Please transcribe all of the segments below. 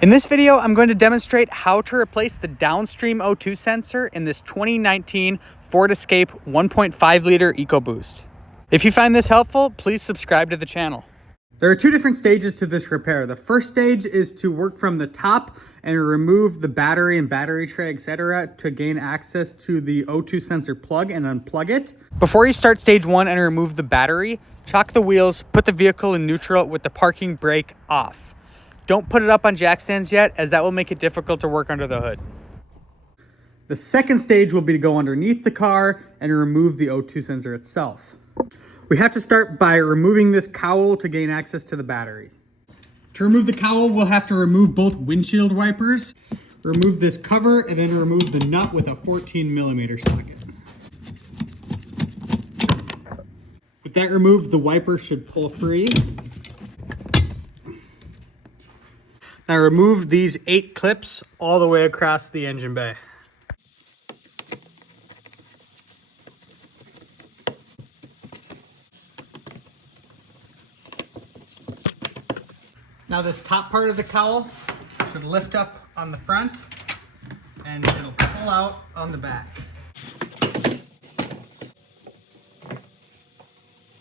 In this video, I'm going to demonstrate how to replace the Downstream O2 sensor in this 2019 Ford Escape 1.5 liter Ecoboost. If you find this helpful, please subscribe to the channel. There are two different stages to this repair. The first stage is to work from the top and remove the battery and battery tray, etc., to gain access to the O2 sensor plug and unplug it. Before you start stage one and remove the battery, chock the wheels, put the vehicle in neutral with the parking brake off. Don't put it up on jack stands yet, as that will make it difficult to work under the hood. The second stage will be to go underneath the car and remove the O2 sensor itself. We have to start by removing this cowl to gain access to the battery. To remove the cowl, we'll have to remove both windshield wipers, remove this cover, and then remove the nut with a 14mm socket. With that removed, the wiper should pull free. Now remove these 8 clips all the way across the engine bay. Now this top part of the cowl should lift up on the front and it'll pull out on the back.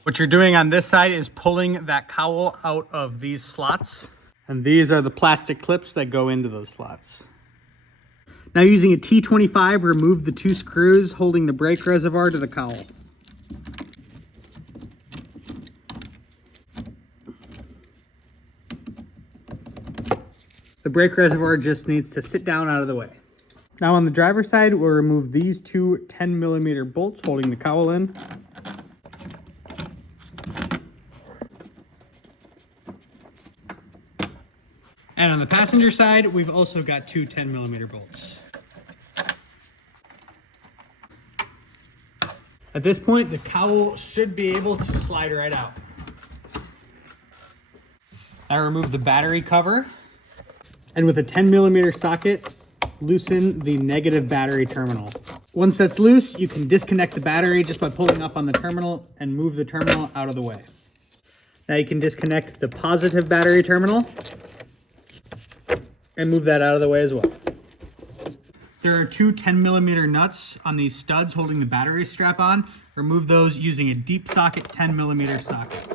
What you're doing on this side is pulling that cowl out of these slots. And these are the plastic clips that go into those slots. Now using a T25, remove the 2 screws holding the brake reservoir to the cowl. The brake reservoir just needs to sit down out of the way. Now on the driver's side, we'll remove these 2 10mm bolts holding the cowl in. And on the passenger side, we've also got 2 10mm bolts. At this point, the cowl should be able to slide right out. Now remove the battery cover, and with a 10mm socket, loosen the negative battery terminal. Once that's loose, you can disconnect the battery just by pulling up on the terminal and move the terminal out of the way. Now you can disconnect the positive battery terminal and move that out of the way as well. There are 2 10mm nuts on these studs holding the battery strap on. Remove those using a deep socket 10mm socket.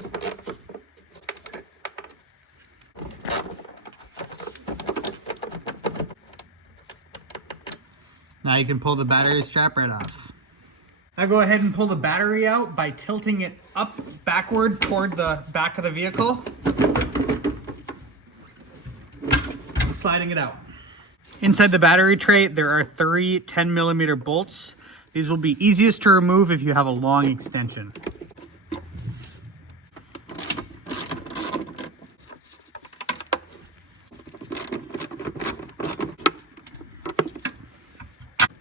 Now you can pull the battery strap right off. Now go ahead and pull the battery out by tilting it up backward toward the back of the vehicle. Sliding it out. Inside the battery tray, there are 3 10mm bolts. These will be easiest to remove if you have a long extension.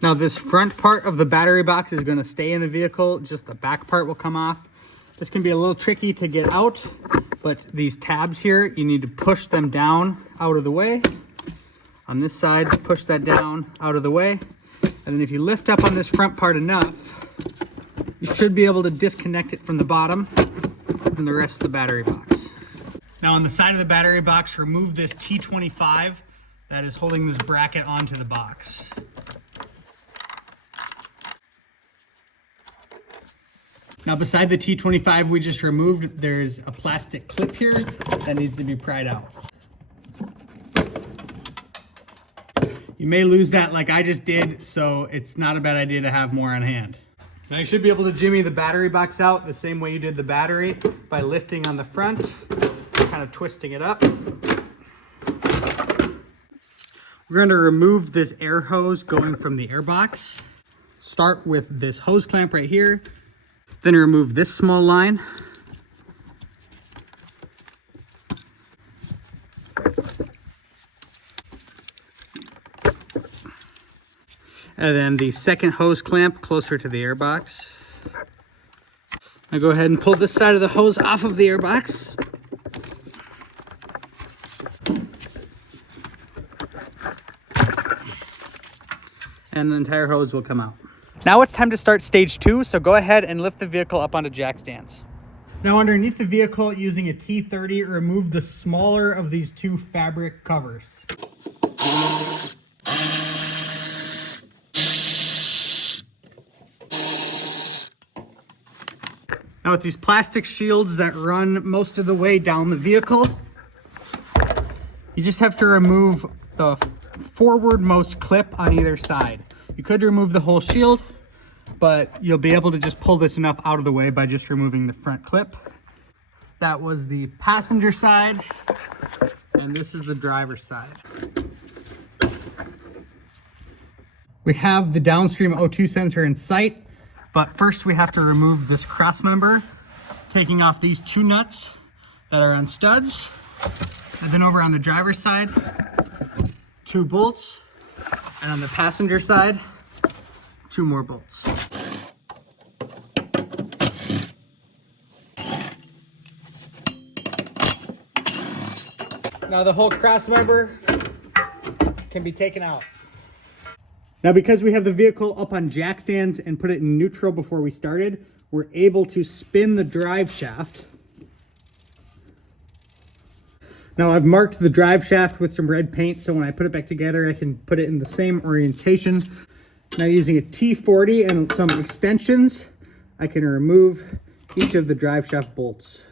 Now this front part of the battery box is going to stay in the vehicle, just the back part will come off. This can be a little tricky to get out, but these tabs here, you need to push them down out of the way. On this side, push that down out of the way. And then if you lift up on this front part enough, you should be able to disconnect it from the bottom and the rest of the battery box. Now on the side of the battery box, remove this T25 that is holding this bracket onto the box. Now beside the T25 we just removed, there's a plastic clip here that needs to be pried out. You may lose that like I just did, so it's not a bad idea to have more on hand. Now you should be able to jimmy the battery box out the same way you did the battery by lifting on the front, kind of twisting it up. We're going to remove this air hose going from the air box. Start with this hose clamp right here, then remove this small line. And then the second hose clamp closer to the airbox. Now go ahead and pull this side of the hose off of the airbox. And the entire hose will come out. Now it's time to start stage 2, so go ahead and lift the vehicle up onto jack stands. Now underneath the vehicle, using a T30, remove the smaller of these two fabric covers. Now with these plastic shields that run most of the way down the vehicle, you just have to remove the forwardmost clip on either side. You could remove the whole shield, but you'll be able to just pull this enough out of the way by just removing the front clip. That was the passenger side, and this is the driver's side. We have the Downstream O2 sensor in sight, but first we have to remove this cross member, taking off these two nuts that are on studs. And then over on the driver's side, 2 bolts. And on the passenger side, 2 more bolts. Now the whole cross member can be taken out. Now because we have the vehicle up on jack stands and put it in neutral before we started, we're able to spin the drive shaft. Now I've marked the drive shaft with some red paint, so when I put it back together, I can put it in the same orientation. Now using a T40 and some extensions, I can remove each of the drive shaft bolts.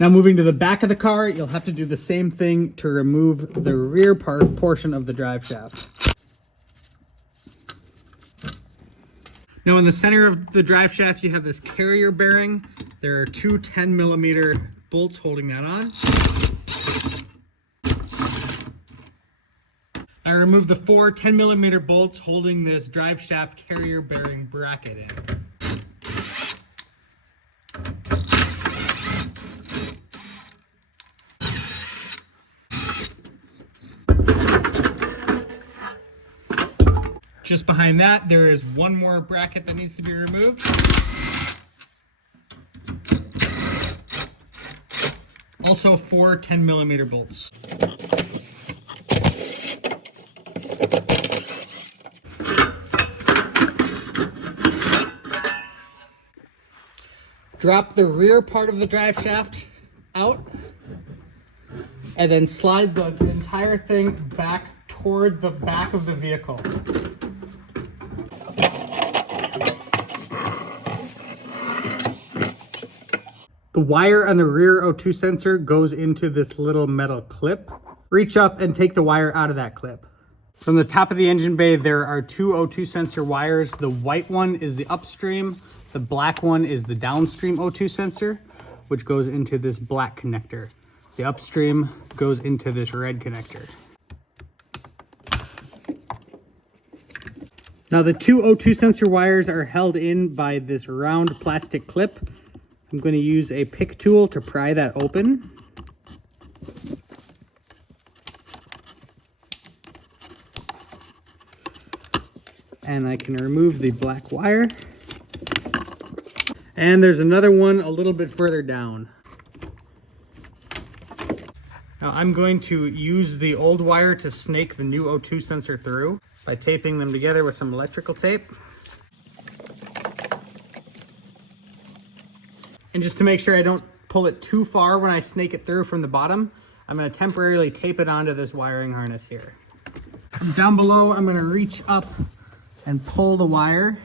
Now moving to the back of the car, you'll have to do the same thing to remove the rear portion of the drive shaft. Now in the center of the drive shaft, you have this carrier bearing. There are 2 10mm bolts holding that on. I removed the 4 10mm bolts holding this drive shaft carrier bearing bracket in. Just behind that, there is one more bracket that needs to be removed. Also 4 10mm bolts. Drop the rear part of the drive shaft out and then slide the entire thing back toward the back of the vehicle. The wire on the rear O2 sensor goes into this little metal clip. Reach up and take the wire out of that clip. From the top of the engine bay, there are 2 O2 sensor wires. The white one is the upstream. The black one is the downstream O2 sensor, which goes into this black connector. The upstream goes into this red connector. Now the 2 O2 sensor wires are held in by this round plastic clip. I'm going to use a pick tool to pry that open. And I can remove the black wire. And there's another one a little bit further down. Now I'm going to use the old wire to snake the new O2 sensor through by taping them together with some electrical tape. And just to make sure I don't pull it too far when I snake it through from the bottom, I'm going to temporarily tape it onto this wiring harness here. Down below, I'm going to reach up and pull the wire.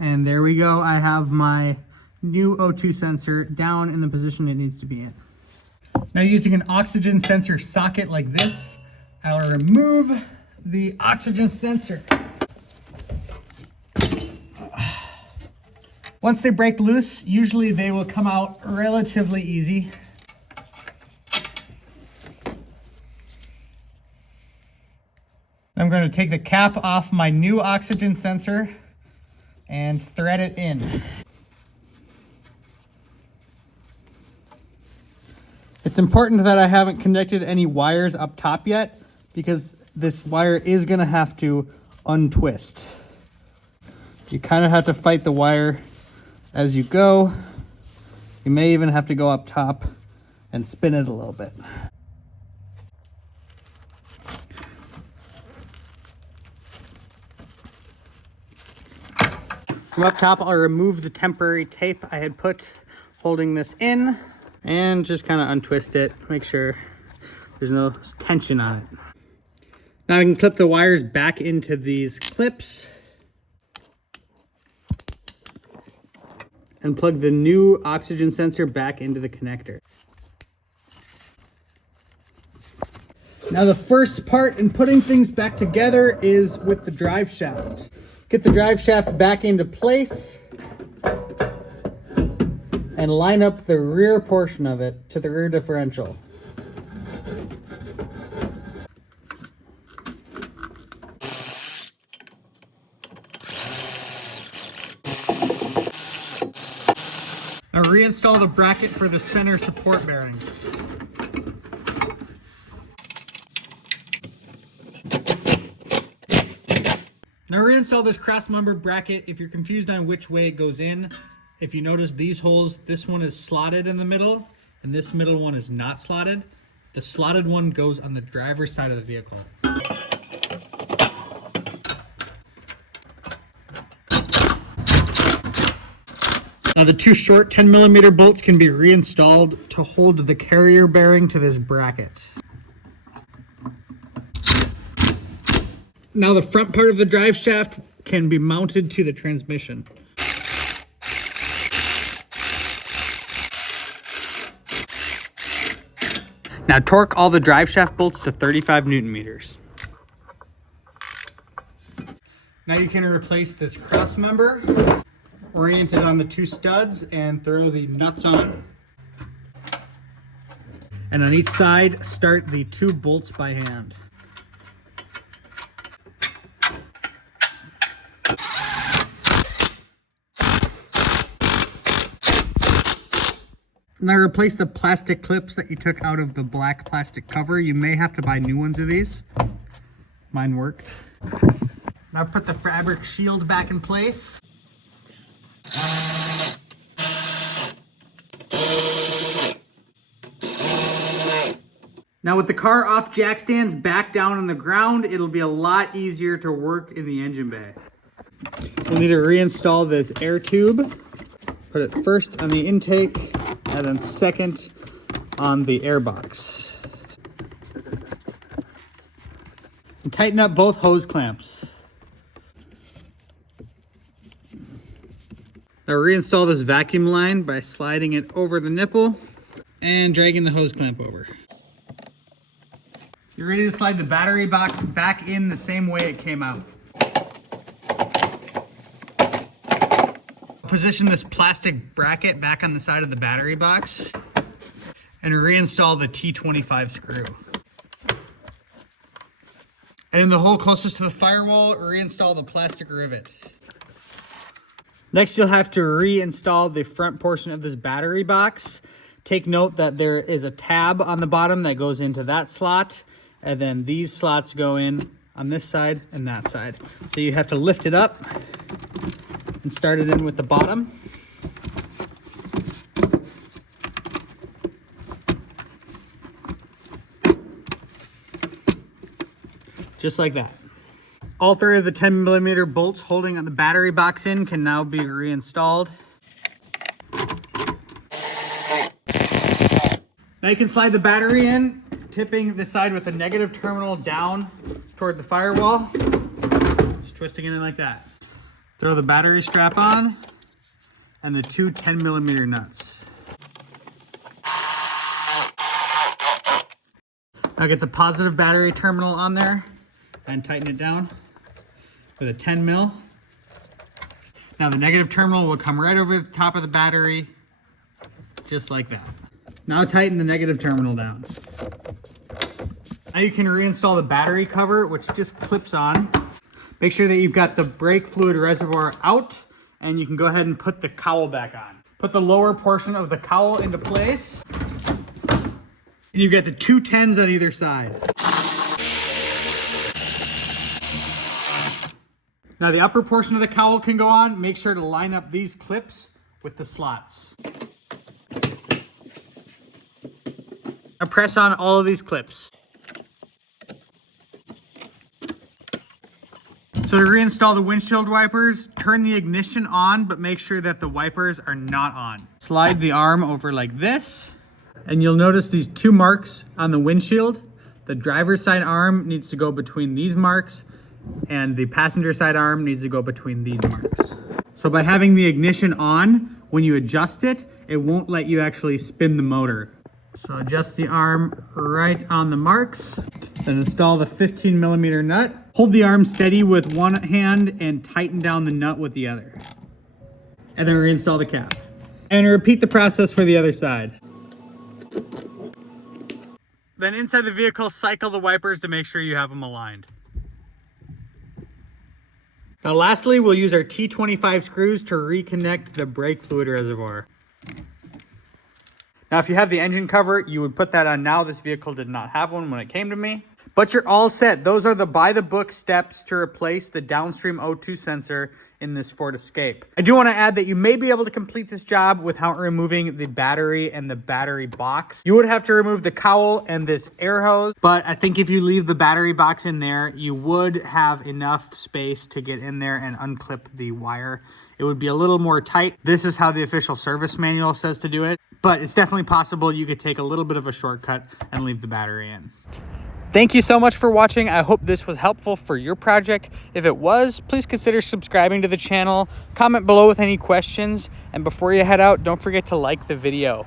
And there we go. I have my new O2 sensor down in the position it needs to be in. Now using an oxygen sensor socket like this, I'll remove the oxygen sensor. Once they break loose, usually they will come out relatively easy. I'm going to take the cap off my new oxygen sensor and thread it in. It's important that I haven't connected any wires up top yet, because this wire is going to have to untwist. You kind of have to fight the wire as you go. You You may even have to go up top and spin it a little bit. From up top, I'll remove the temporary tape I had put holding this in and just kind of untwist it, make sure there's no tension on it. Now I can clip the wires back into these clips and plug the new oxygen sensor back into the connector. Now the first part in putting things back together is with the drive shaft. Get the drive shaft back into place and line up the rear portion of it to the rear differential. Now reinstall the bracket for the center support bearing. Now reinstall this cross member bracket if you're confused on which way it goes in. If you notice these holes, this one is slotted in the middle and this middle one is not slotted. The slotted one goes on the driver's side of the vehicle. Now the two short 10mm bolts can be reinstalled to hold the carrier bearing to this bracket. Now the front part of the drive shaft can be mounted to the transmission. Now torque all the drive shaft bolts to 35 Newton meters. Now you can replace this cross member, orient it on the two studs and throw the nuts on. And on each side, start the two bolts by hand. Now replace the plastic clips that you took out of the black plastic cover. You may have to buy new ones of these. Mine worked. Now put the fabric shield back in place. Now with the car off jack stands back down on the ground, it'll be a lot easier to work in the engine bay. We'll need to reinstall this air tube. Put it first on the intake and then second on the air box. And tighten up both hose clamps. Now reinstall this vacuum line by sliding it over the nipple and dragging the hose clamp over. You're ready to slide the battery box back in the same way it came out. Position this plastic bracket back on the side of the battery box and reinstall the T25 screw. And in the hole closest to the firewall, reinstall the plastic rivet. Next, you'll have to reinstall the front portion of this battery box. Take note that there is a tab on the bottom that goes into that slot, and then these slots go in on this side and that side. So you have to lift it up and start it in with the bottom. Just like that. All three of the 10mm bolts holding on the battery box in can now be reinstalled. Now you can slide the battery in, tipping the side with the negative terminal down toward the firewall. Just twisting it in like that. Throw the battery strap on and the two 10mm nuts. Now get the positive battery terminal on there and tighten it down with a 10mm. Now the negative terminal will come right over the top of the battery, just like that. Now tighten the negative terminal down. Now you can reinstall the battery cover, which just clips on. Make sure that you've got the brake fluid reservoir out, and you can go ahead and put the cowl back on. Put the lower portion of the cowl into place, and you get the two 10s on either side. Now the upper portion of the cowl can go on. Make sure to line up these clips with the slots. press on all of these clips. So to reinstall the windshield wipers, turn the ignition on, but make sure that the wipers are not on. Slide the arm over like this, and you'll notice these two marks on the windshield. The driver's side arm needs to go between these marks, and the passenger side arm needs to go between these marks. So by having the ignition on, when you adjust it, it won't let you actually spin the motor. So adjust the arm right on the marks, then install the 15mm nut. Hold the arm steady with one hand and tighten down the nut with the other. And then reinstall the cap. And repeat the process for the other side. Then inside the vehicle, cycle the wipers to make sure you have them aligned. Now lastly, we'll use our T25 screws to reconnect the brake fluid reservoir. Now if you have the engine cover, you would put that on now. This vehicle did not have one when it came to me. But you're all set. Those are the by-the-book steps to replace the Downstream O2 sensor in this Ford Escape. I do want to add that you may be able to complete this job without removing the battery and the battery box. You would have to remove the cowl and this air hose, but I think if you leave the battery box in there, you would have enough space to get in there and unclip the wire. It would be a little more tight. This is how the official service manual says to do it, but it's definitely possible you could take a little bit of a shortcut and leave the battery in. Thank you so much for watching. I hope this was helpful for your project. If it was, please consider subscribing to the channel, comment below with any questions, and before you head out, don't forget to like the video.